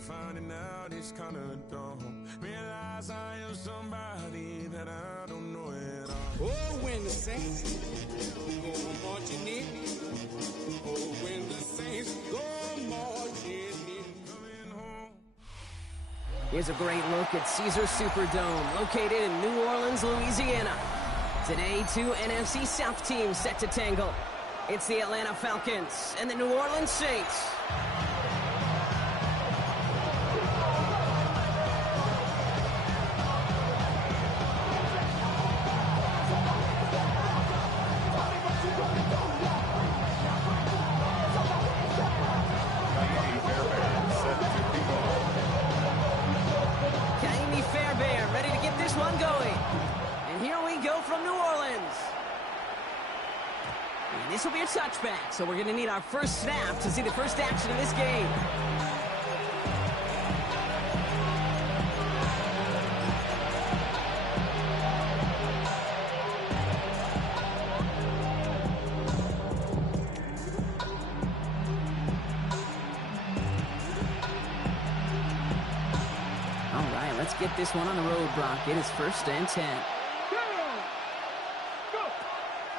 finding out it's kinda dumb. Realize I am somebody that I don't know at all. Oh, when the saints go marching in. Oh, when the saints go marching in. Coming home. Here's a great look at Caesars Superdome, located in New Orleans, Louisiana. Today, two NFC South teams set to tangle. It's the Atlanta Falcons and the New Orleans Saints. Kaimi Fairbairn ready to get this one going. And here we go from New Orleans. And this will be a touchback, so we're going to need our first snap to see the first action of this game. All right, let's get this one on the road, Brock. It is 1st and 10.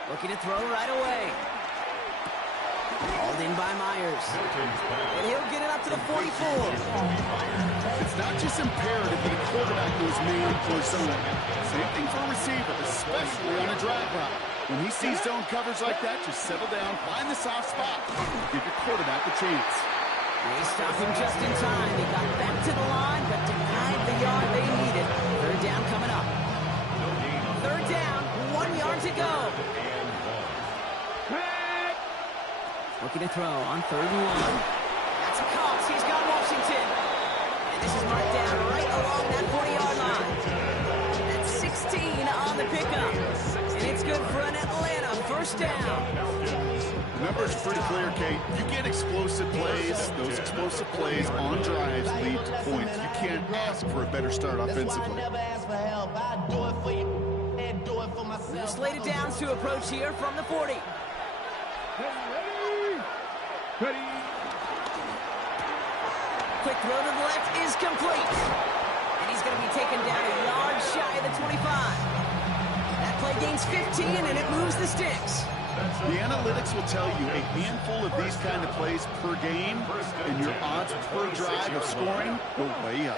Looking to throw right away. Called in by Myers. And he'll get it up to the 44. It's not just imperative that a quarterback goes man or zone. Same thing for a receiver, especially on a drag route. When he sees zone coverage like that, just settle down, find the soft spot, give your quarterback a chance. They stopped him just in time. He got back to the line, but denied the yard they needed. 3rd down coming up. 3rd down, 1 yard to go. Looking to throw on 3rd and 1. That's a Colts. He's got Washington. And this is marked down right along that 40-yard line. That's 16 on the pickup. And it's good for an Atlanta 1st down. The number's pretty clear, Kate. You get explosive plays. Those explosive plays on drives lead to points. You can't ask for a better start offensively. We've slated downs to approach here from the 40. Ready. Quick throw to the left is complete. And he's going to be taken down a yard shy of the 25. That play gains 15, and it moves the sticks. The analytics will tell you a handful of these kind of plays per game, and your odds per drive of scoring go way up.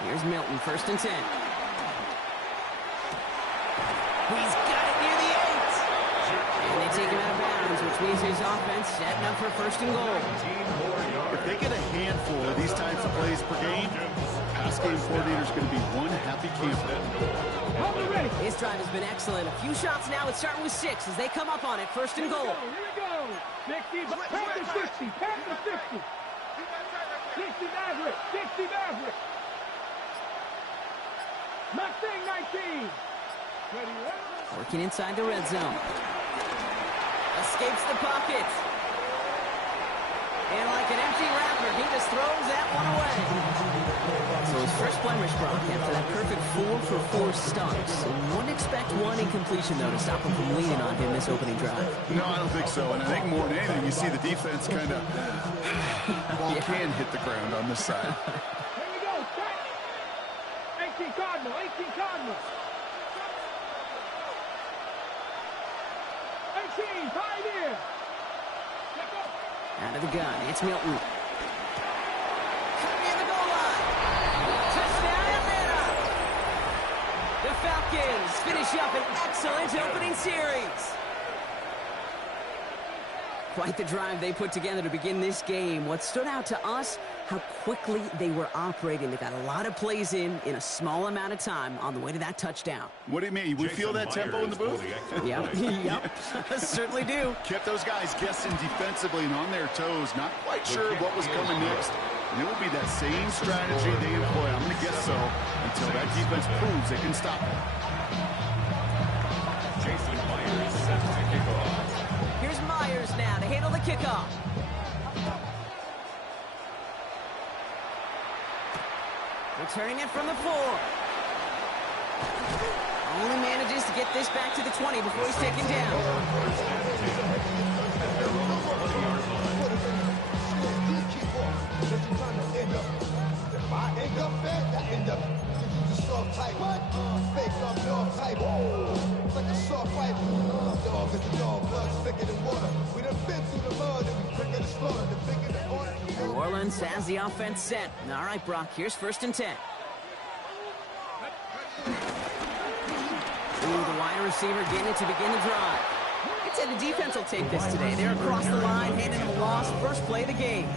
Here's Milton, 1st and 10. He's got it near the 8. And they take him out of bounds, which means his offense setting up for 1st and goal. If they get a handful of these types of plays per game, pass game coordinator's going to be one happy camper. His drive has been excellent. A few shots now. It's starting with 6 as they come up on it. 1st and goal. Here we go. 60, Panthers 60, Panthers 60. 60 Maverick, 60 Maverick. Mustang 19. Ready. Working inside the red zone. Escapes the pocket. And like an empty wrapper, he just throws that one away. So his first blemish, Brock, after that perfect 4-for-4 start. So you wouldn't expect one incompletion, though, to stop him from leaning on him this opening drive. No, I don't think so. And I think more than anything, you see the defense kind of can hit the ground on this side. Here we go. 18 Cardinal, 18 Cardinal. 18, Pioneer. Out of the gun, it's Milton. Cut near the goal line. Touchdown, Atlanta. The Falcons finish up an excellent opening series. Quite the drive they put together to begin this game. What stood out to us, how quickly they were operating. They got a lot of plays in a small amount of time on the way to that touchdown. What do you mean? We feel that tempo in the booth? Yep, yep, certainly do. Kept those guys guessing defensively and on their toes, not quite sure what was coming next. And it will be that same strategy they employ, I'm going to guess so, until that defense proves they can stop it. Jason Myers set to kick off. Here's Myers now to handle the kickoff. Returning it from the 4. Only manages to get this back to the 20 before he's taken down. once as the offense set. All right, Brock, here's 1st and 10. Ooh, the wide receiver getting it to begin the drive. I'd say the defense will take this today. They're across the line, handing them a loss, first play of the game.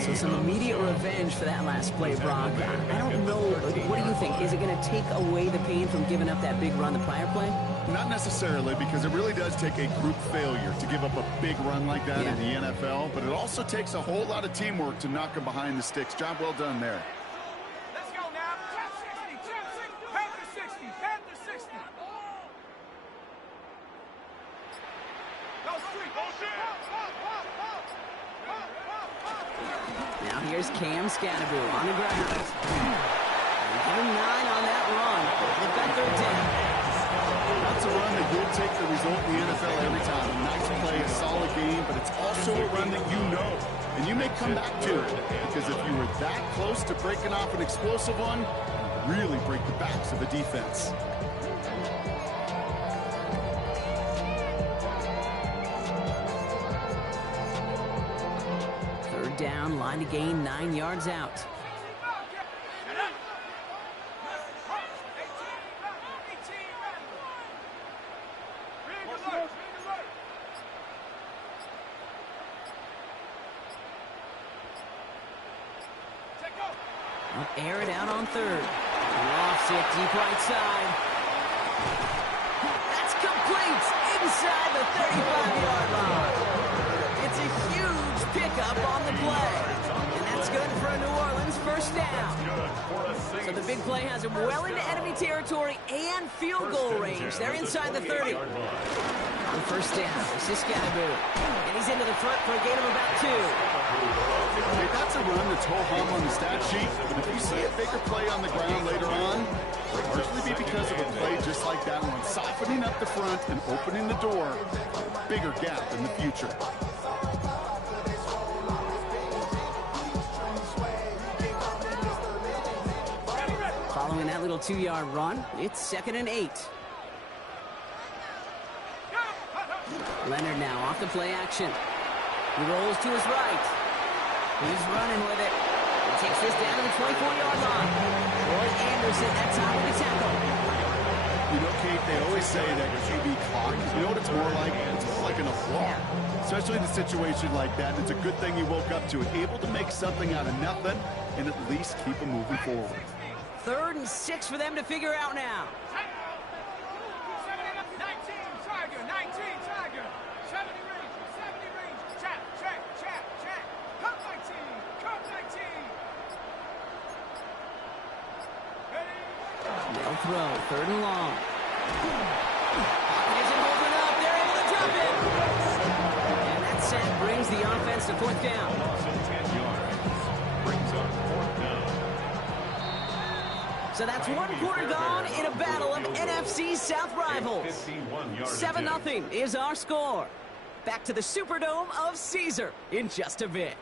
So some immediate revenge for that last play, Brock. I don't know. What do you think? Is it going to take away the pain from giving up that big run the prior play? Not necessarily, because it really does take a group failure to give up a big run like that in the NFL, but it also takes a whole lot of teamwork to knock them behind the sticks. Job well done there. Let's go now. Tap 60, tap 60, Panther 60, Panther 60. Go street, go street. Now here's Cam Scatteroo on the ground. Give him 9 on that run. They've got 3rd down. That's a run that will take the result in the NFL every time. A nice play, a solid game, but it's also a run that you know, and you may come back to it, because if you were that close to breaking off an explosive one, you really break the backs of the defense. Down, line to gain, 9 yards out. Air it out on 3rd. Lofts it deep right side. That's complete inside the 35-yard line. It's a huge pickup on the play. And that's good for a New Orleans 1st down. So the big play has him well into enemy territory and field goal range. They're inside the 30. On 1st down, this is Scatteroo. And he's into the front for a gain of about 2. Hey, that's a run that's ho-hum on the stat sheet, but if you see a bigger play on the ground later on, it'll largely be because of a play just like that one, softening up the front and opening the door, a bigger gap in the future. Following that little 2-yard run, it's 2nd and 8. Leonard now off the play action. He rolls to his right. He's running with it. He takes this down to the 24-yard line. Roy Anderson at top of the tackle. You know, Kate, they always say that QB clock, you know what it's more like? It's more like an applause. Especially in a situation like that. It's a good thing he woke up to it. Able to make something out of nothing and at least keep him moving forward. 3rd and 6 for them to figure out now. 19, Tiger, 19, Tiger. 70 range, 70 range. Check, check, check, check. Cut 19, cut 19. They'll throw, 3rd and long. Hawkins holding up, they're able to drop it. And that sack brings the offense to 4th down. So that's 1 quarter gone in a battle of NFC South rivals. 7-0 is our score. Back to the Superdome of Caesar in just a bit.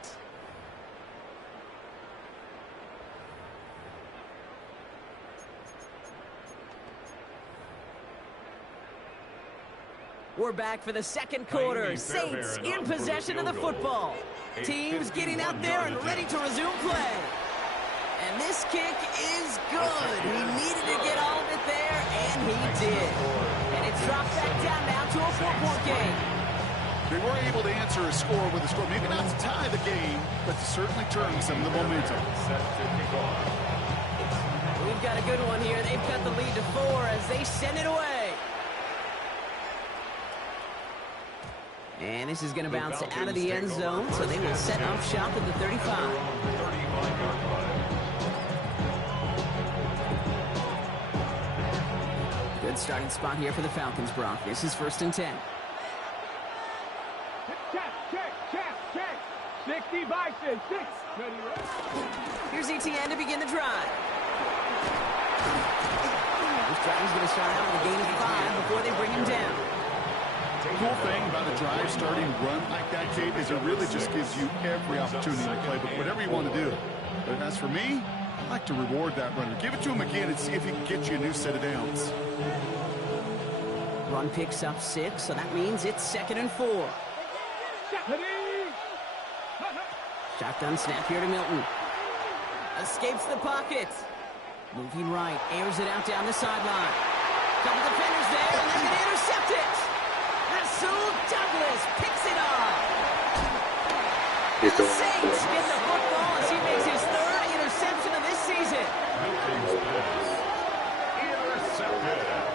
We're back for the 2nd quarter. Saints in possession of the football. Teams getting out there and ready to resume play. And this kick is good. He needed to get all of it there, and he did. And it's dropped back down now to a 4-point game. They were able to answer a score with a score. Maybe not to tie the game, but to certainly turn some of the momentum. We've got a good one here. They've cut the lead to 4 as they send it away. And this is going to bounce out of the end zone, so they will set up shop at the 35. Good starting spot here for the Falcons, Brock. This is 1st and 10. Check, check, check, check. 60 by 6. Ready, ready. Here's ETN to begin the drive. This drive is going to start out with a gain of 5 before they bring him down. The cool thing about a drive starting run like that, Kate, is it really just gives you every opportunity to play, but whatever you want to do. But as for me, I like to reward that runner. Give it to him again and see if he can get you a new set of downs. Run picks up 6, so that means it's 2nd and 4. Shotgun snap here to Milton. Escapes the pocket. Moving right, airs it out down the sideline. Couple defenders there, and they're going to intercept it. Rasul Douglas picks it off. The Saints get the football as he makes his third interception of this season.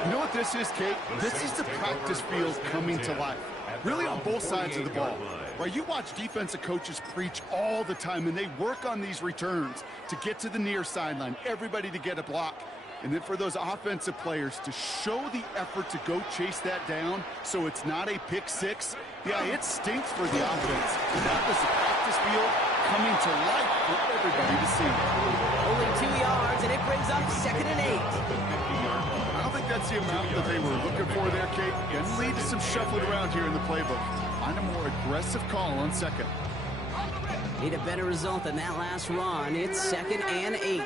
You know what this is, Kate? This is the practice field coming to life. Really on both sides of the ball. Right, you watch defensive coaches preach all the time, and they work on these returns to get to the near sideline, everybody to get a block. And then for those offensive players to show the effort to go chase that down so it's not a pick six, yeah, it stinks for the offense. And that was the practice field coming to life for everybody to see. Only 2 yards, and it brings up 2nd and 8. I don't think that's the amount that they were looking for there, Kate. And lead to some shuffling around here in the playbook. Find a more aggressive call on 2nd. Need a better result than that last run. It's 2nd and 8.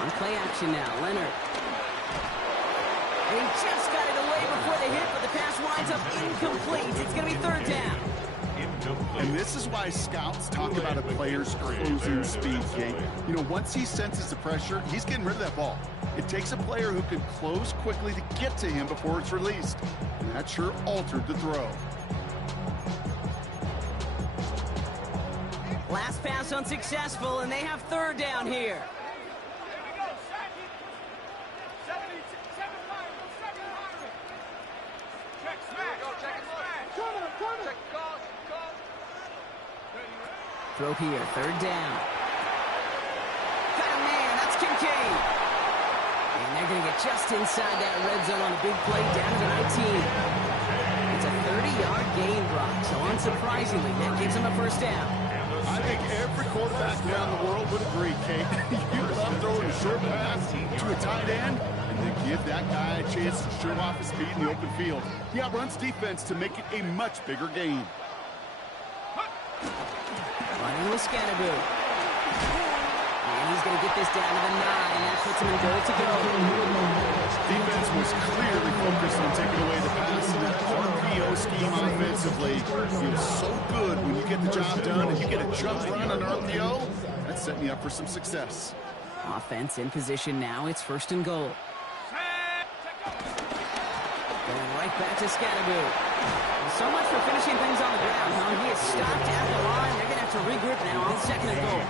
On play action now, Leonard. And he just got it away before the hit, but the pass winds up incomplete. It's going to be 3rd down. And this is why scouts talk about a player's closing speed, Kate. You know, once he senses the pressure, he's getting rid of that ball. It takes a player who can close quickly to get to him before it's released. And that sure altered the throw. Last pass unsuccessful, and they have 3rd down here. Throw here, 3rd down. Got a man, that's Kincaid. And they're going to get just inside that red zone on a big play down to the 19. It's a 30-yard gain, Brock, so unsurprisingly, that gives them a 1st down. I think every quarterback around the world would agree, Kate. You love throwing a short pass to a tight end and then give that guy a chance to show off his speed in the open field. He outruns defense to make it a much bigger gain. Running with Scannaboo. And he's going to get this down to the 9. That puts him in goal to go. Defense was clearly focused on taking away the pass, and that RPO scheme offensively feels so good when you get the job done and you get a jump run on RPO. That's setting you up for some success. Offense in position now. It's 1st and goal. Going right back to Scannaboo. So much for finishing things on the ground, huh? He is stopped at the line. They're going to have to regroup now on 2nd and goal.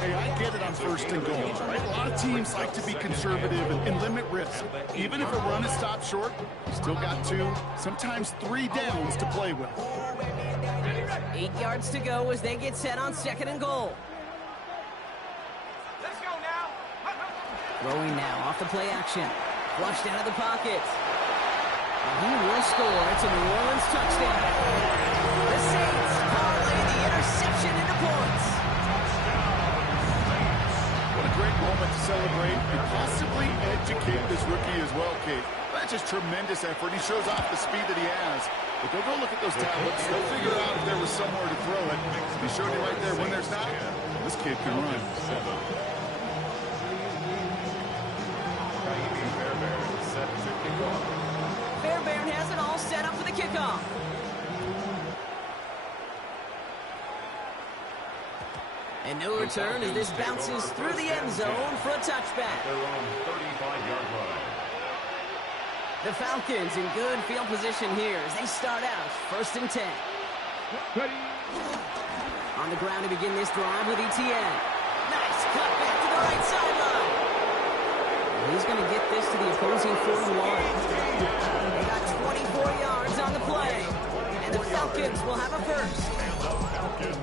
Hey, I get it on 1st and goal, right? A lot of teams like to be conservative and limit risk. Even if a run is stopped short, you still got 2, sometimes 3 downs to play with. 8 yards to go as they get set on 2nd and goal. Let's go now. Throwing now off the play action. Flushed out of the pocket. And he will score. It's a New Orleans touchdown. The Saints parlay the interception into points. What a great moment to celebrate and possibly educate this rookie as well, Kate. That's just tremendous effort. He shows off the speed that he has. But they'll go look at those tablets. They'll figure out if there was somewhere to throw it. He showed you right there when there's not. This kid can run. Fairbairn has it all set up for the kickoff. And no return as this bounces through the end zone for a touchback. The Falcons in good field position here as they start out 1st and 10. On the ground to begin this drive with Etienne. Nice cut back to the right sideline. He's going to get this to the opposing 41. They got 24 yards on the play. And the Falcons will have a 1st.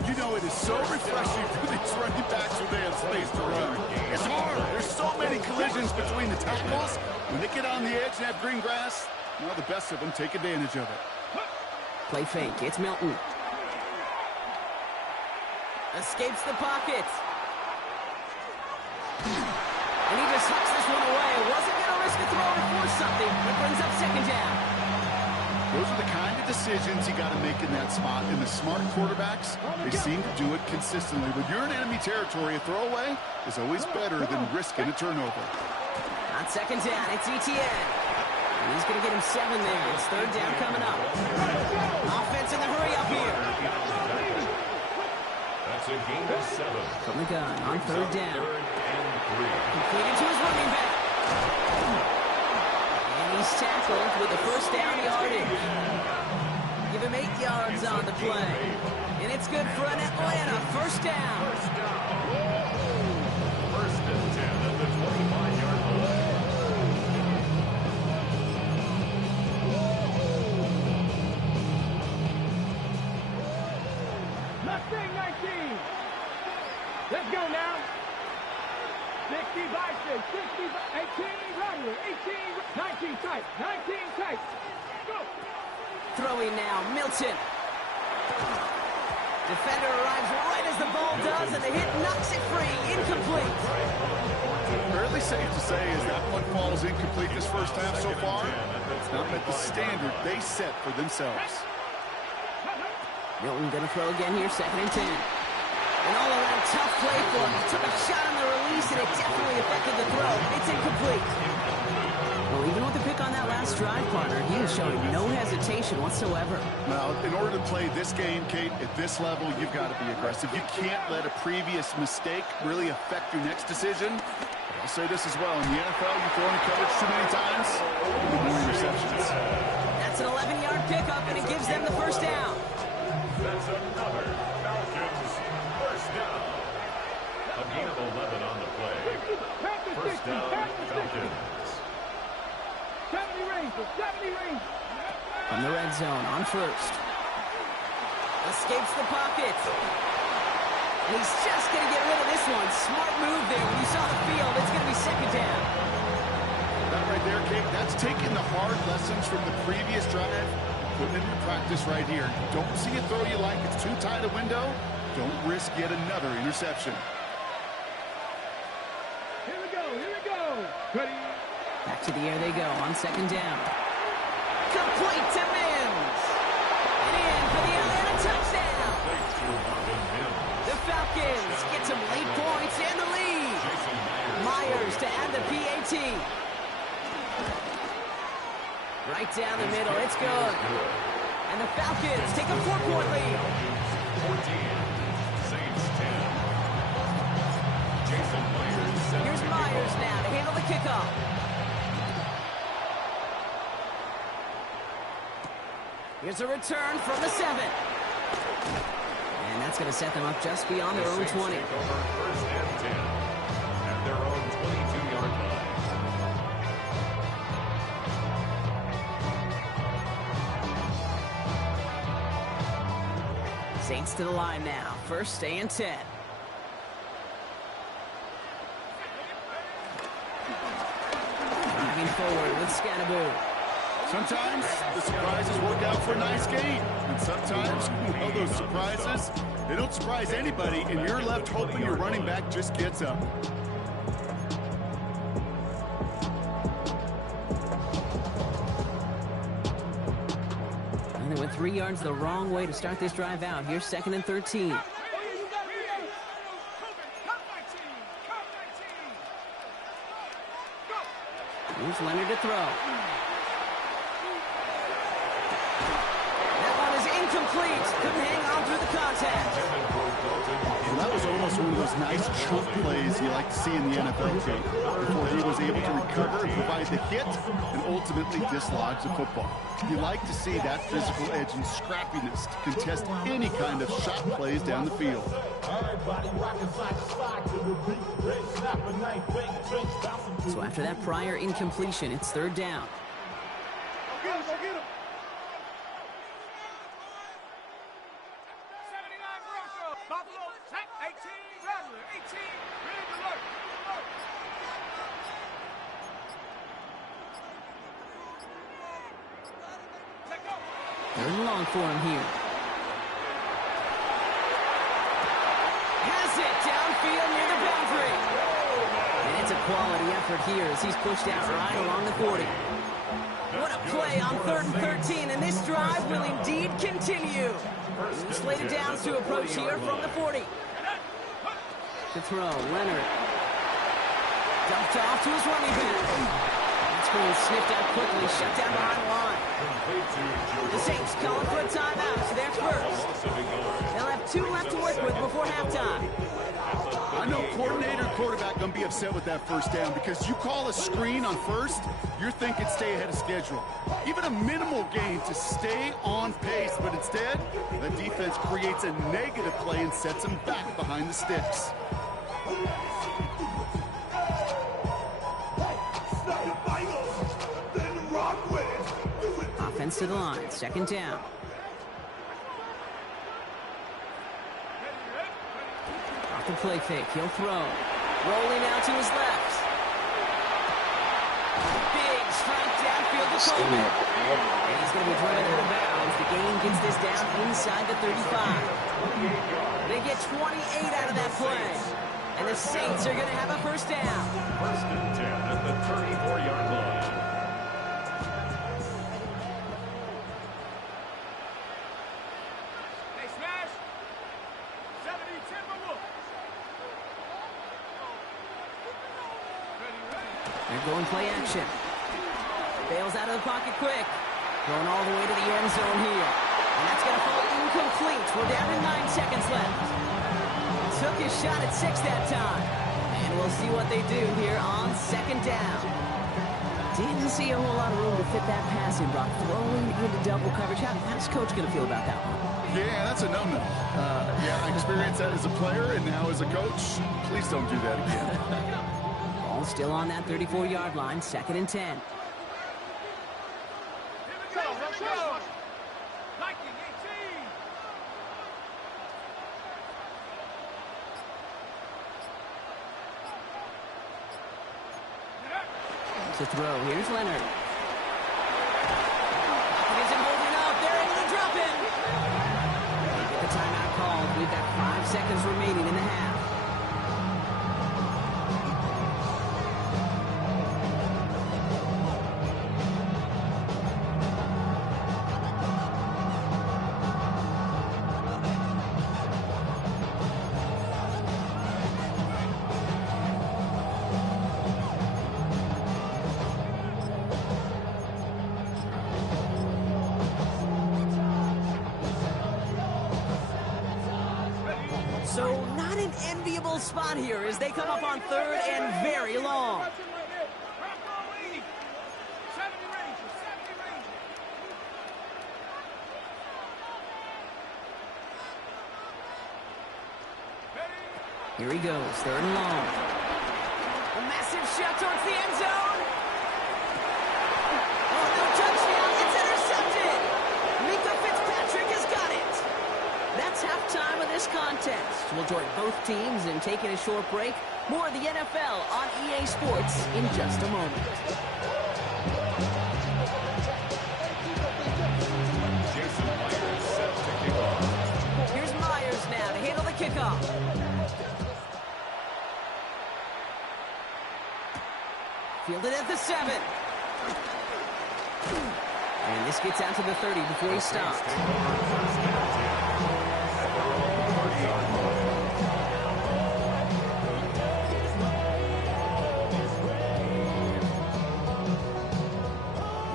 You know, it is so refreshing for these running backs when they have space to run. It's hard. There's so many collisions between the tackles. When they get on the edge and have green grass, well, the best of them take advantage of it. Play fake. It's Milton. Escapes the pocket. And he just hucks this one away. Wasn't going to risk a throw or force something. It brings up 2nd down. Those are the kind of decisions you got to make in that spot. And the smart quarterbacks, they seem to do it consistently. When you're in enemy territory, a throwaway is always better than risking a turnover. On second down, it's Etienne. And he's going to get him 7 there. It's third down coming up. Offense in the hurry up here. That's a gain of 7. From the gun on third down. Third and 3. Completed to his running back. And he's tackled with the first down yardage. Give him 8 yards on the play. And it's good for an Atlanta first down. First and 10 at the 25-yard line. Mustang 19. Let's go now. 60 Bison, 60, 18 Rattler, 18, 19 tight, 19 tight. Go. Throwing now, Milton. Defender arrives right as the ball does, and the hit knocks it free. Incomplete. Fairly safe to say as that one falls incomplete this first half so far. It's not met the standard they set for themselves. Milton going to throw again here, second and 10. An all-around tough play for him. Took a shot on the release, and it definitely affected the throw. It's incomplete. Well, even with the pick on that last drive, partner, he is showing no hesitation whatsoever. Well, in order to play this game, Kate, at this level, you've got to be aggressive. You can't let a previous mistake really affect your next decision. I'll say this as well. In the NFL, you throw in coverage too many times, you'll more interceptions. That's an 11-yard pickup, and it gives them the first down. That's another Falcons first down. A gain of 11 on the play. First down, Falcons. 70 Rangers, 70 Rangers. From the red zone on first. Escapes the pocket. And he's just going to get rid of this one. Smart move there. When you saw the field, it's going to be second down. That right there, Kate, that's taking the hard lessons from the previous drive, putting it into practice right here. Don't see a throw you like. It's too tight a window. Don't risk yet another interception. Here we go, here we go. Ready? Back to the air they go on second down. Complete to Mims. And in for the Atlanta touchdown. The Falcons get some late points and the lead. Myers to add the PAT. Right down the middle, it's good. And the Falcons take a 4-point lead. 14, Saints 10. Jason Myers. Here's Myers now to handle the kickoff. Here's a return from the 7. And that's going to set them up just beyond their own 20. First and 10 at their own 22-yard line. Saints to the line now. First and 10. Driving forward with Scatterbo. Sometimes the surprises work out for a nice game. And sometimes, well, those surprises, they don't surprise anybody, and you're left hoping your running back just gets up. And they went 3 yards the wrong way to start this drive out. Here's second and 13. Here's Leonard to throw. That one is incomplete. Couldn't hang on through the contact. And that was almost one of those nice choke plays you like to see in the NFL game, before he was able to recover and provide the hit and ultimately dislodge the football. You like to see that physical edge and scrappiness to contest any kind of shot plays down the field. So after that prior incompletion, it's third down. Go get him, go get him. 79 Bronco, Buffalo, 18 Rattler, 18, ready to look. Third and long for him here. Has it downfield near the boundary. And it's a quality effort here as he's pushed out right along the 40. What a play on 3rd and 13, and this drive will indeed continue. Slated downs to approach here from the 40. To throw, Leonard. Dumped off to his running back. That's being sniffed out quickly, shut down behind the line. The Saints calling for a timeout, so they're first. They'll have 2 left to work with before halftime. I know coordinator and quarterback going to be upset with that first down because you call a screen on first, you're thinking stay ahead of schedule. Even a minimal gain to stay on pace, but instead, the defense creates a negative play and sets them back behind the sticks. Offense to the line, second down. Off the play fake, he'll throw. Rolling out to his left. Big strike downfield to Coleman. And he's going to be driven out of bounds. The gain gets this down inside the 35. They get 28 out of that play. And the Saints are going to have a first down. First and 10 at the 34-yard line. They smash. 70 Timberwolves. They're going play action. Bails out of the pocket quick. Going all the way to the end zone here. And that's going to fall incomplete. We're down to 9 seconds left. Took his shot at 6 that time. And we'll see what they do here on second down. Didn't see a whole lot of room to fit that pass in, Brock. Throwing into double coverage. How's Coach going to feel about that one? Yeah, that's a no-no. I experienced that as a player and now as a coach. Please don't do that again. Ball still on that 34-yard line, second and 10. Here we go. Viking 18. To throw, here's Leonard. It isn't holding up, they're into the drop-in. They get the timeout called. We've got 5 seconds remaining in the half. So not an enviable spot here as they come up on third and very long. Watch him right there. Rock on lead. 70 range. 70 range. Here he goes, third and long. A massive shot towards the end zone. Oh, no touchdown. It's intercepted. Mika Fitzpatrick has got it. That's halftime of this contest. We'll join both teams in taking a short break. More of the NFL on EA Sports in just a moment. Jason Myers set to kick off. Here's Myers now to handle the kickoff. Fielded at the 7. And this gets out to the 30 before he stops.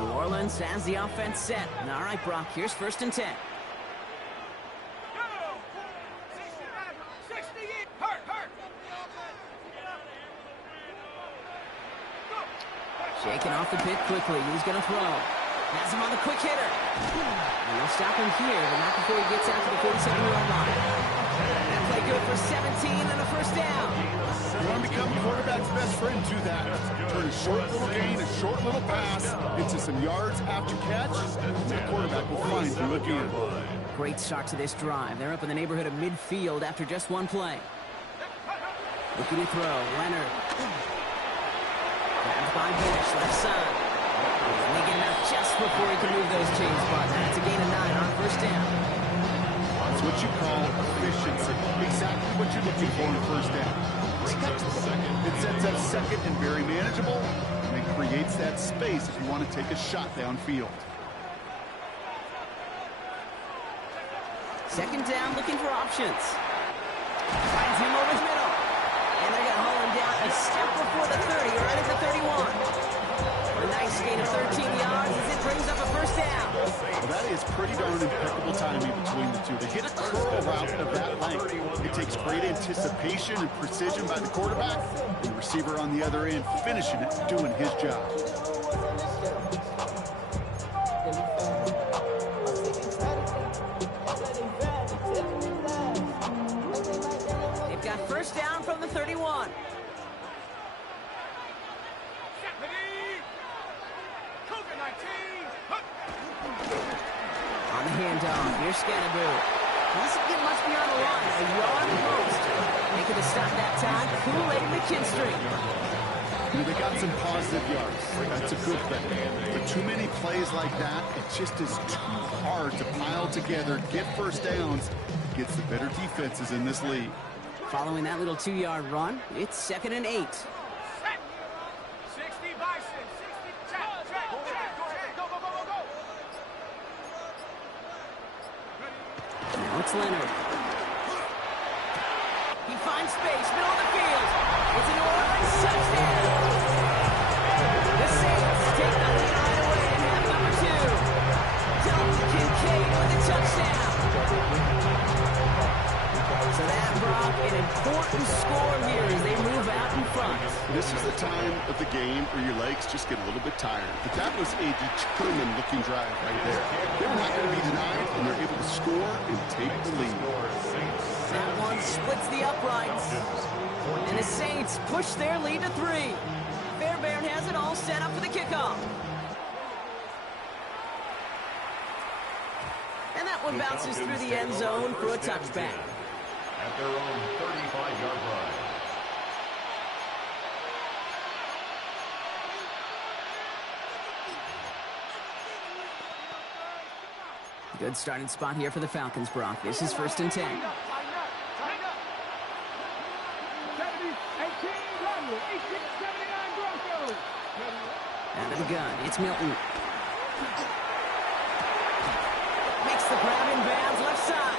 New Orleans has the offense set. And all right, Brock, here's first and 10. Go. 69. 68. Hurt. Shaking off the pit quickly. He's going to throw. Has him on the quick hitter. And they'll stop him here, but not before he gets out to the 47-yard line. That play good for 17 and a first down. You want to become quarterback's best friend, do that. Turn a short little gain, a short little pass into some yards after catch, and the quarterback will find you again. Great start to this drive. They're up in the neighborhood of midfield after just one play. Looking to throw. Leonard. Grabbed by Bush, left side. And they get him out just before he can move those chain spots. And it's a gain of 9 on first down. That's what you call efficiency. Exactly what you're looking for in a first down. It sets up second and very manageable, and it creates that space if you want to take a shot downfield. Second down, looking for options. Finds him over the middle. And they're going to haul him come down a step before the 30, right at the 31. A nice gain of 13 yards as it brings up a first down. Well, that is pretty darn impeccable timing between the two. They hit a curl route of that length. It takes great anticipation and precision by the quarterback, and the receiver on the other end finishing it, doing his job. They've got first down from the 31. On the handoff, here's Scannaboo. Doesn't get much beyond the line, a yard at most. Making the stop that time, Kool-Aid McKinstry. They got some positive yards. That's a good thing. But too many plays like that, it just is too hard to pile together, get first downs, gets the better defenses in this league. Following that little 2-yard run, it's 2nd and 8. 60 Bison, 60, check, go, go, go, go, go. Now it's Leonard. He finds space, middle of the field. It's a New Orleans touchdown. The Saints take the lead right away in half number 2. Dalton Kincaid with a touchdown. So that brought an important score here as they move out in front. This is the time of the game where your legs just get a little bit tired. But that was a determined-looking drive right there. They were not going to be denied, and they're able to score and take the lead. That one splits the uprights. And the Saints push their lead to 3. Fairbairn has it all set up for the kickoff. And that one bounces through the end zone for a touchback. At their own 35-yard line. Good starting spot here for the Falcons, Brock. This is 1st and 10. Tighten up. 70, 18, run. 18, 79 Broncos. Out of the gun, it's Milton. Makes the grab in bounds, left side.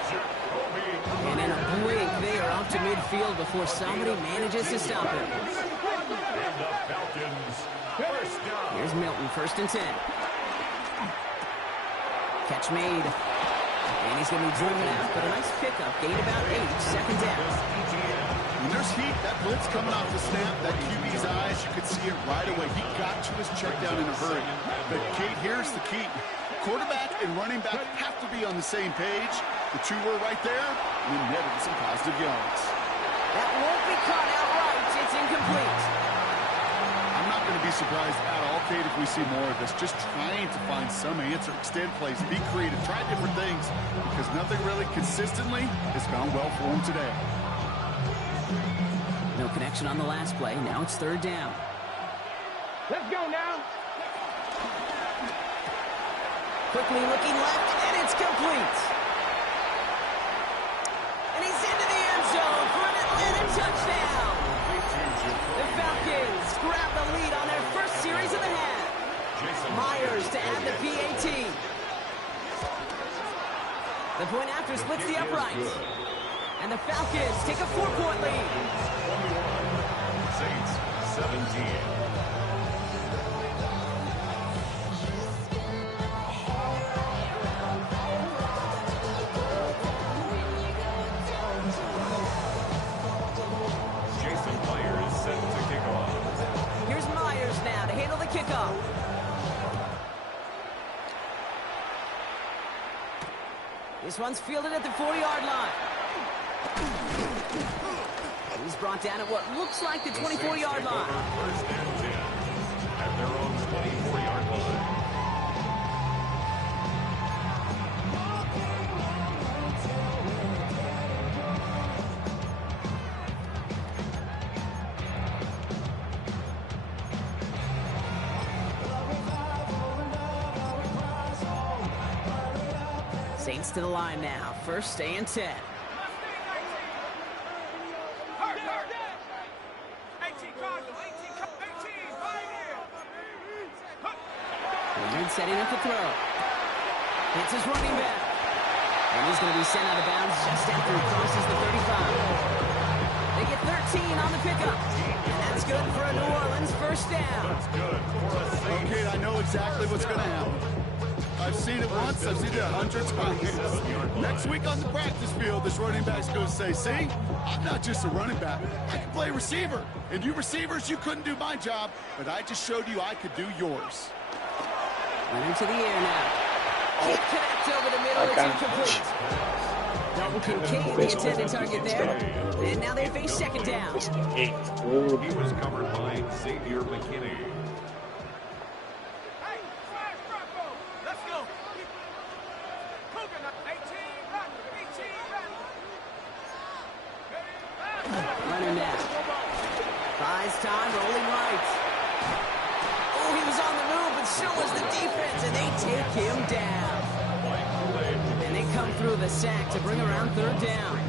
And in a blink, they are up to midfield before somebody manages to stop him. And the Falcons, first down. Here's Milton, 1st and 10. Catch made. And he's going to be driven out, but a nice pickup. Gain about 8, 2nd down. When there's heat, that blitz coming off the snap, that QB's eyes, you could see it right away. He got to his check down in a hurry. But, Kate, here's the key. Quarterback and running back have to be on the same page. The two were right there, and then netted some positive yards. That won't be caught outright. It's incomplete. I'm not going to be surprised at all, Kate, if we see more of this. Just trying to find some answer, extend plays, be creative, try different things, because nothing really consistently has gone well for him today. No connection on the last play. Now it's 3rd down. Let's go now. Quickly looking left, and it's complete. And he's into the end zone for an Atlanta touchdown. The Falcons grab the lead on their first series of the half. Myers to add the PAT. The point after splits the uprights. And the Falcons take a 4-point lead. 21, Saints 17. Jason Myers set to kick off. Here's Myers now to handle the kickoff. This one's fielded at the 40-yard line. He's brought down at what looks like the 24-yard line. First and 10 at their own 24-yard line. Saints to the line now. 1st and 10. 18, Cardinals, 18, right here. Leonard setting up the throw. Hits his running back. And he's going to be sent out of bounds just after he crosses the 35. They get 13 on the pickup. good for a New Orleans first down. That's good for a Saints. Okay, I know exactly what's going to happen. I've seen it once, I've seen it 100 times. Next week on the practice field, this running back's going to say, see, I'm not just a running back. I can play receiver. And you receivers, you couldn't do my job, but I just showed you I could do yours. Went into the air now. Can't connect over the middle. It's incomplete. Dalton Kincaid, the intended target there. And now they face second down. He was covered by Xavier McKinney. Hey, flash Bronco. Let's go. Cougar, 18, run. 18, run. Running now. Buys time, rolling right. Oh, he was on the move, but so was the defense, and they take him down. And they come through the sack to bring around third down.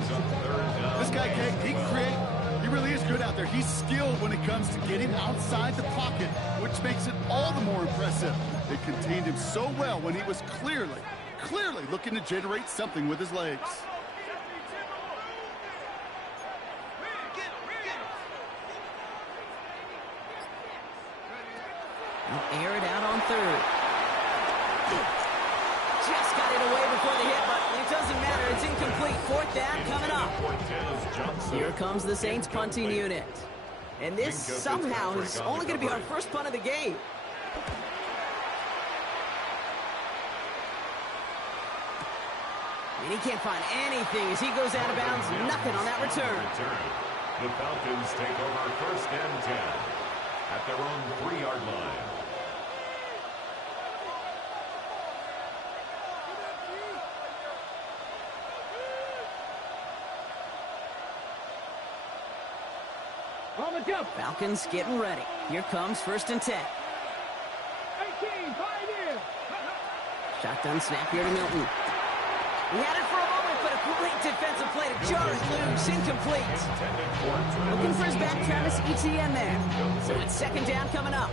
This guy, he can create. He really is good out there. He's skilled when it comes to getting outside the pocket, which makes it all the more impressive. They contained him so well when he was clearly looking to generate something with his legs. They'll air it out on third. Just got it away before the hit, but it doesn't matter. It's incomplete. Fourth down coming up. Here comes the Saints punting unit. And this somehow is only going to be our first punt of the game. And he can't find anything as he goes out of bounds. Nothing on that return. The Falcons take over first and 10 at their own 3-yard line. Falcons getting ready. Here comes first and 10. 18, pioneer. Shotgun snap here to Milton. He had it for a moment, but a great defensive play to jar it loose. Incomplete. Looking for his back, Travis Etienne there. So it's second down coming up.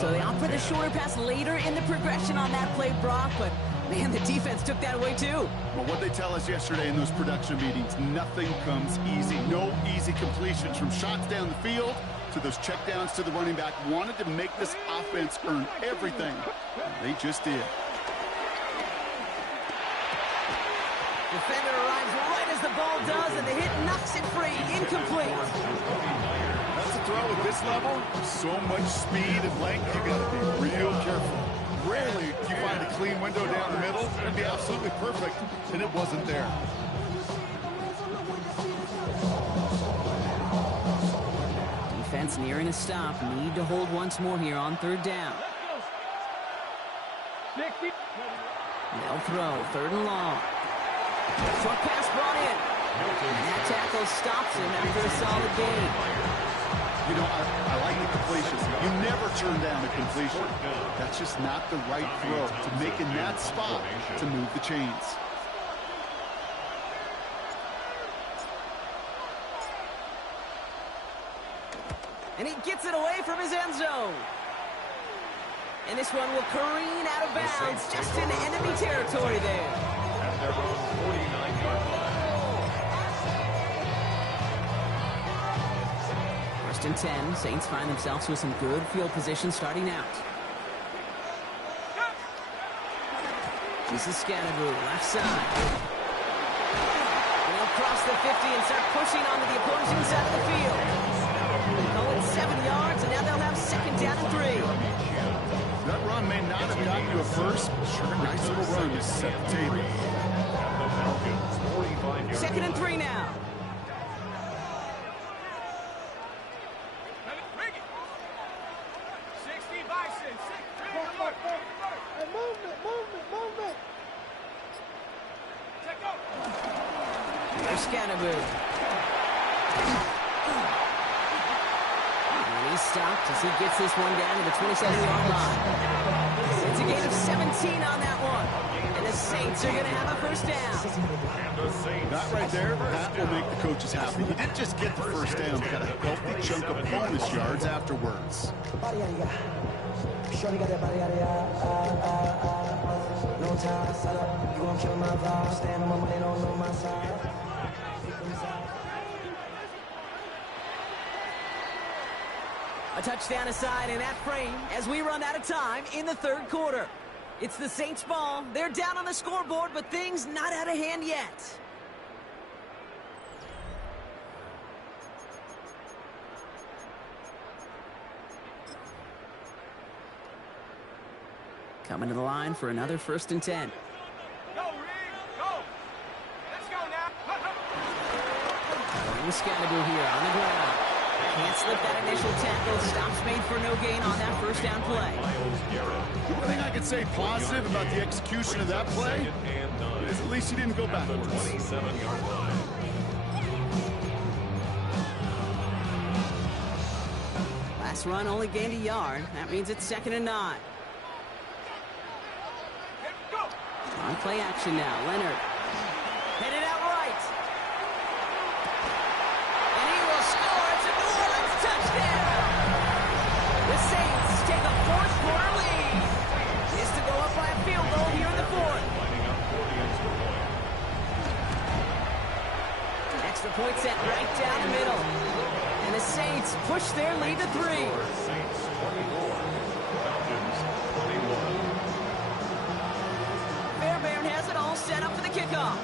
So they opt for the shorter pass later in the progression on that play, Brock, but man, the defense took that away too. Well, what they tell us yesterday in those production meetings, nothing comes easy. No easy completions from shots down the field to those checkdowns to the running back. Wanted to make this offense earn everything. They just did. Defender arrives right as the ball does, and the hit knocks it free. Incomplete. That's a throw at this level. So much speed and length, you got to be real careful. Rarely do you find a clean window down the middle. It'd be absolutely perfect, and it wasn't there. Defense nearing a stop. Need to hold once more here on third down. They'll throw. Third and long. Short pass brought in. And that tackle stops him after a solid gain. You know, I like the completions. You never turn down a completion. That's just not the right throw to make in that spot to move the chains. And he gets it away from his end zone. And this one will careen out of bounds just in enemy territory there. At their own 49-yard line. First and 10. Saints find themselves with some good field position starting out. This is Scatterboo, left side. They'll cross the 50 and start pushing onto the opposing side of the field. Going 7 yards, and now they'll have second down and 3. That run may not have gotten you a first, but sure, a nice little run to set the table. Second and 3 now. Bring it. 60 Bison. Movement. Take over. There's Scatterboo. And he's stopped as he gets this one down to the 27-yard line. It's a gain of 17 on that one. And the Saints are going to have a first down. That right there, that will make the coaches happy. He didn't just get the first down, got a healthy chunk of bonus yards afterwards. No time, set up. You won't kill my vibe. Stand on my money, don't know my side. A touchdown aside in that frame as we run out of time in the third quarter. It's the Saints ball. They're down on the scoreboard, but things not out of hand yet. Coming to the line for another 1st and 10. Go, Reed, go. Let's go now. Scatterboo here on the ground. Can't slip that initial tackle. Stops made for no gain on that 1st down play. The only thing I could say positive about the execution of that play is at least he didn't go backwards. 27-yard line. Last run only gained a yard. That means it's 2nd and 9. On play action now. Leonard. Headed out right. And he will score. It's a New Orleans touchdown. The Saints take a 4th quarter lead. Is to go up by a field goal here in the 4th. Lining up for the extra point. Extra point set right down the middle. And the Saints push their lead to 3. Saints 24. Falcons 21. Fairbairn has it all set up for the kickoff.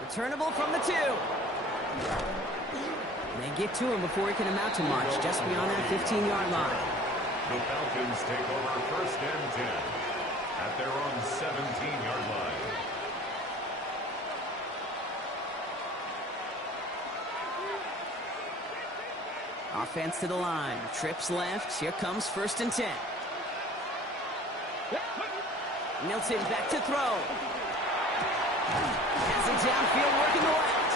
Returnable from the 2. They get to him before he can amount to much, just beyond that 15-yard line. The Falcons take over 1st and 10 at their own 17-yard line. Offense to the line. Trips left. Here comes 1st and 10. Milton back to throw. Has it downfield working the left.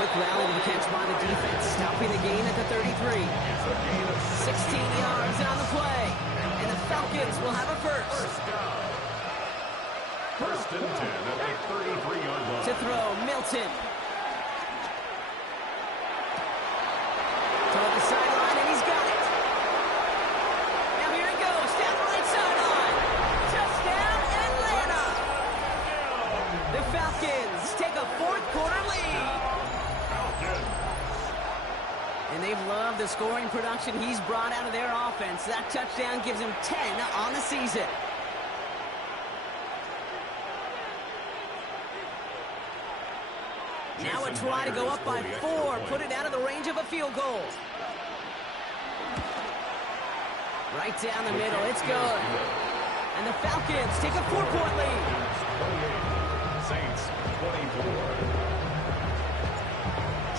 Quick rally to the catch by the defense. Stopping the gain at the 33. 16 yards on the play. And the Falcons will have a first. 1st and 10 at the 33-yard line. To throw, Milton. Toward the sideline, and he's got it. Now here he goes, down the right sideline. Touchdown, Atlanta. The Falcons take a 4th quarter lead. And they've loved the scoring production he's brought out of their offense. That touchdown gives him 10 on the season. Now a try to go up by 4, put it out of the range of a field goal. Right down the middle, it's good. And the Falcons take a 4-point lead. Saints 24.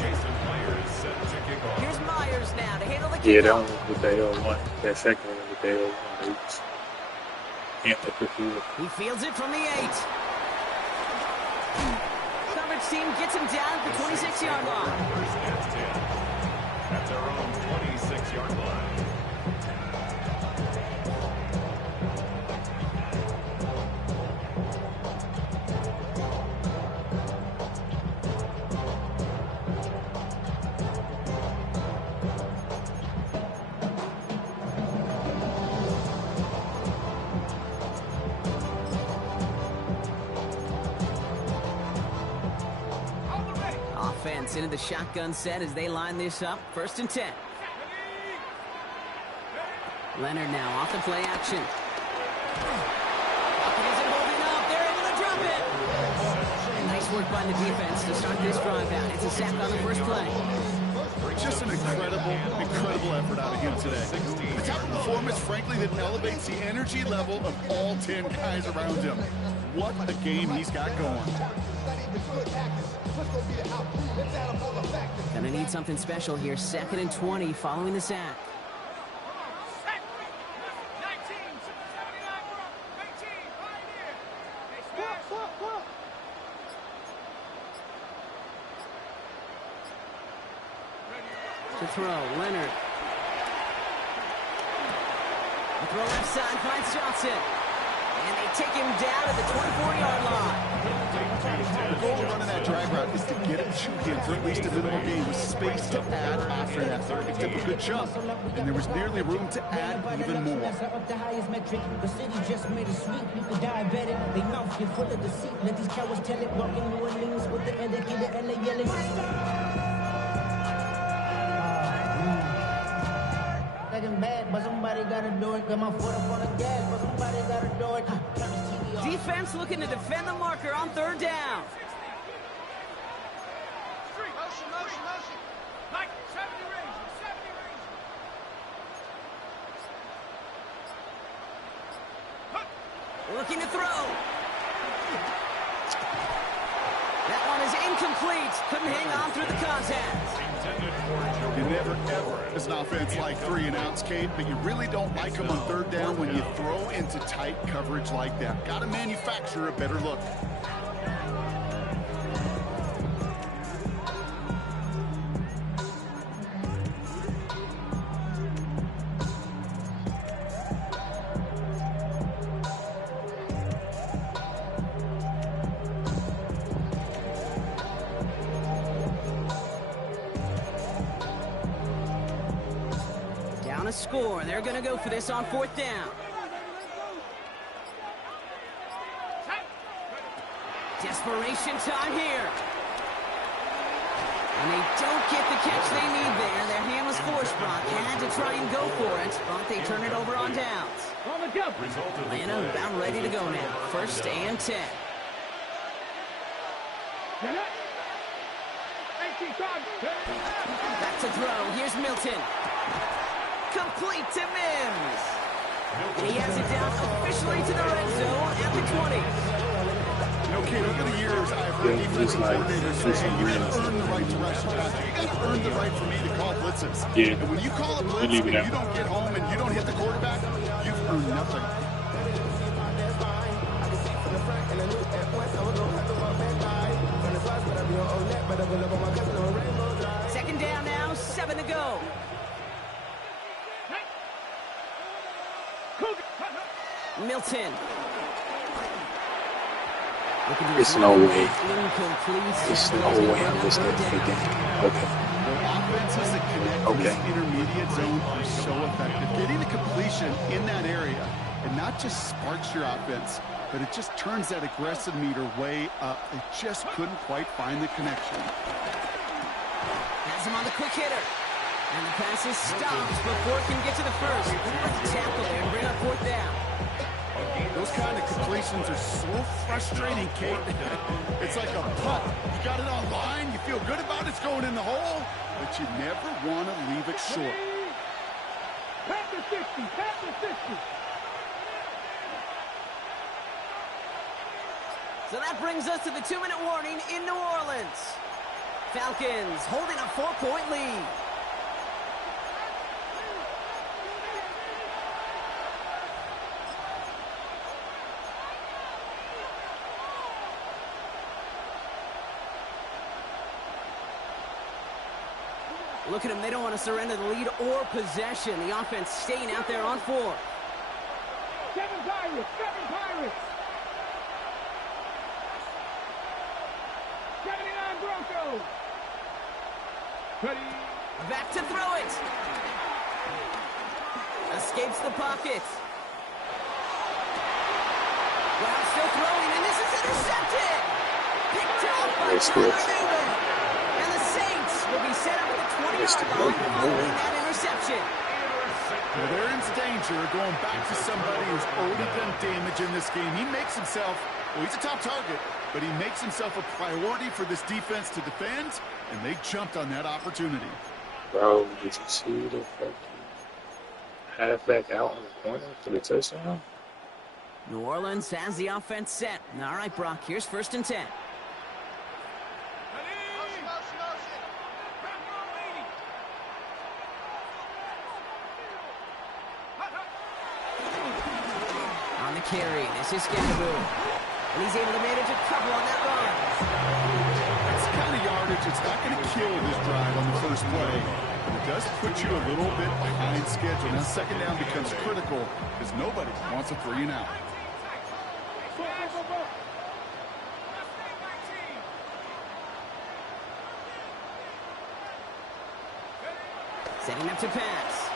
Jason Myers set to kick off. Here's Myers now to handle the Yeah, that kickoff. one was what they all want. That second one was what they all want. They just can't look for field. He fields it from the 8. Coverage team gets him down at the 26-yard line. 1st and 10 at their own 26-yard line. Offense into the shotgun set as they line this up. 1st and 10. Leonard now off the play action. Falcon isn't holding up. They're able to drop it. And nice work by the defense to start this drive out. It's a sack on the first play. Just an incredible effort out of him today. The type of performance, frankly, that elevates the energy level of all 10 guys around him. What a game he's got going. Gonna need something special here. 2nd and 20 following the sack. Set. 19, 79, 19, Pioneer. They smash. To throw, Leonard. The throw left side finds Johnson. And they take him down at the 24-yard line. The goal of running that drag route is to get him shooting for at least a minimal gain with space to add after that. Picked up a good chunk, and there was nearly room to add even more. Up the highest metric. The city just made a sweep. You could diabetic. They mouth get full of deceit. Let these cowards tell it. Walking New Orleans with the educated LA yelling. Bad, but somebody gotta do it. Got my foot up on the gas, but somebody gotta do it. Turn this TV off. Defense looking to defend the marker on 3rd down. Street. Motion, motion, motion. Like 70 range, 70 range. Looking to throw. That one is incomplete. Couldn't hang on through the contact. You never, ever, as an offense, like 3-and-outs, Kate, but you really don't like them on 3rd down when you throw into tight coverage like that. Got to manufacture a better look. Score. They're going to go for this on 4th down. Desperation time here. And they don't get the catch they need there. Their hand was forced, Brock. Had to try and go for it, but they turn it over on downs. Atlanta about ready to go now. 1st and 10. Back to throw. Here's Milton. Complete to Mims. And he has it down officially to the red zone at the 20. Okay, over the years, I've heard defensive coordinators say, you got to earn the right to rush the passer. You got to earn the right for me to call blitzes. Yeah. And when you call a blitz and you don't get home and you don't hit the quarterback, you've earned nothing. 2nd down now, 7 to go. Milton. It's no way. It's no way I'm listening to the game. Okay. Offenses that connect in this intermediate zone are so effective. Getting the completion in that area, it not just sparks your offense, but it just turns that aggressive meter way up. They just couldn't quite find the connection. Has him on the quick hitter. And the pass is stopped before it can get to the first. Let's tackle there and bring up 4th down. Those kind of completions are so frustrating, Kate. It's like a putt. You got it on line, you feel good about it's going in the hole, but you never want to leave it short. Pat the 50, pat the 50. So that brings us to the 2-minute warning in New Orleans. Falcons holding a 4-point lead. Look at them. They don't want to surrender the lead or possession. The offense staying out there on 4. 7 Pirates, 7 Pirates. 79 Broncos. Ready. Back to throw it. Escapes the pocket. Brown still throwing, and this is intercepted. Picked up by Tyler Newman. And the Saints will be set up at the 20-yard line following that interception. Well, they're in danger going back to somebody who's already done damage in this game. He makes himself, well, he's a top target, but he makes himself a priority for this defense to defend, and they jumped on that opportunity. Bro, did you see the fucking halfback out on the corner for the touchdown? New Orleans has the offense set. All right, Brock, here's 1st and 10. On the carry, this is Scandaboo. And he's able to manage a couple on that run. That's the kind of yardage that's not going to kill this drive on the first play. But it does put you a little bit behind schedule. Now 2nd down becomes critical because nobody wants a 3-and-out. Setting up to pass.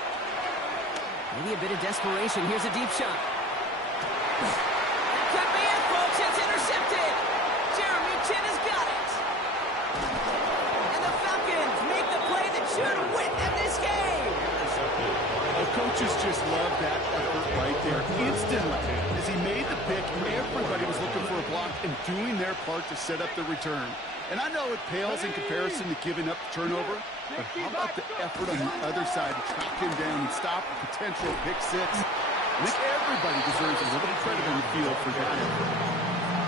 Maybe a bit of desperation. Here's a deep shot. That could be it, folks. It's intercepted. Jeremy Chin has got it. And the Falcons make the play that should win them this game. Oh, coaches just love that effort right there. Instantly, as he made the pick, everybody was looking for a block and doing their part to set up the return. And I know it pales in comparison to giving up the turnover, but how about the effort on the other side to track him down and stop a potential pick six? I think everybody deserves a little credit on the field for that effort.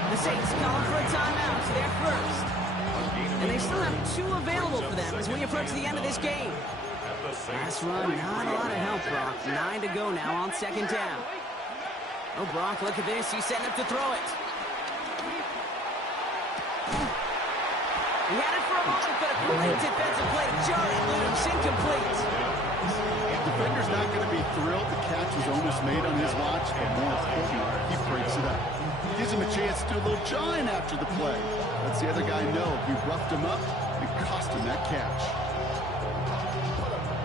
The Saints calling for a timeout. They're first. And they still have 2 available for them as we approach the end of this game. Last run, not a lot of help, Brock. 9 to go now on second down. Oh, Brock, look at this. He's setting up to throw it. He had it for a moment, but a great defensive play. Jarring loose, incomplete. Defender's not going to be thrilled the catch was almost made on his watch, but more importantly, he breaks it up. Gives him a chance to do a little jawing after the play. Lets the other guy know he roughed him up and cost him that catch.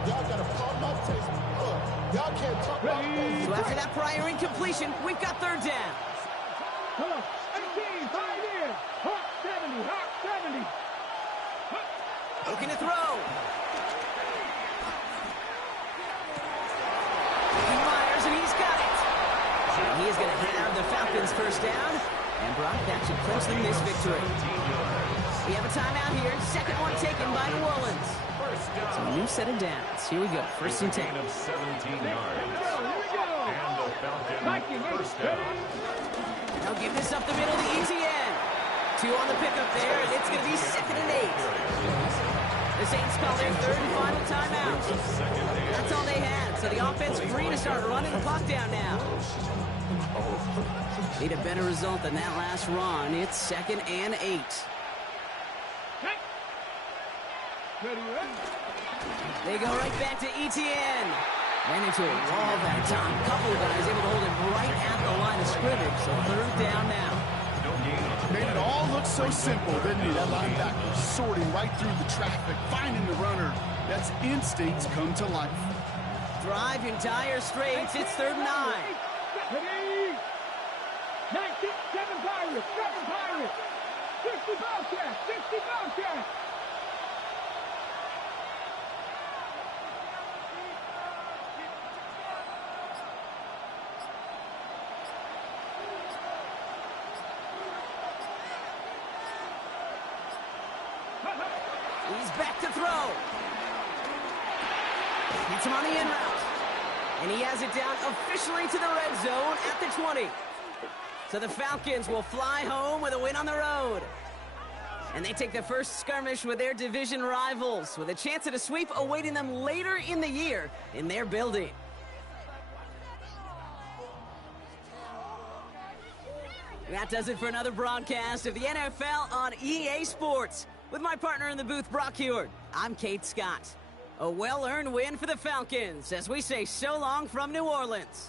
Y'all got to pump my taste. Y'all can't talk about me. So after that prior incompletion, we've got third down. Come on. 18, 5 in. Hawk 70, Hawk 70. Looking to throw. He fires, and he's got it. And he is going to have the Falcons first down. And Brock, that should clinch them this victory. We have a timeout here. Second one taken by New Orleans. So a new set of downs. Here we go. First and 10. Of 17 yards. And the Falcons first down. Now give this up the middle to ETN. 2 on the pickup there, and it's going to be second and 8. The Saints call their third and final timeout. That's all they had, so the offense free to start running the clock down now. Need a better result than that last run. It's second and 8. They go right back to ETN. Ran into a wall that time. A couple of guys able to hold him right at the line of scrimmage, so third down now. Made it all look so simple, didn't he? That linebacker sorting right through the traffic, finding the runner. That's instincts come to life. Drive in dire straits. It's third and 9. 19, 7 Pirates, 7 Pirates. 60 Bobcats, 60 Bobcats. He's back to throw. Hits him on the in route. And he has it down officially to the red zone at the 20. So the Falcons will fly home with a win on the road. And they take the first skirmish with their division rivals, with a chance at a sweep awaiting them later in the year in their building. That does it for another broadcast of the NFL on EA Sports. With my partner in the booth, Brock Huard, I'm Kate Scott. A well-earned win for the Falcons as we say so long from New Orleans.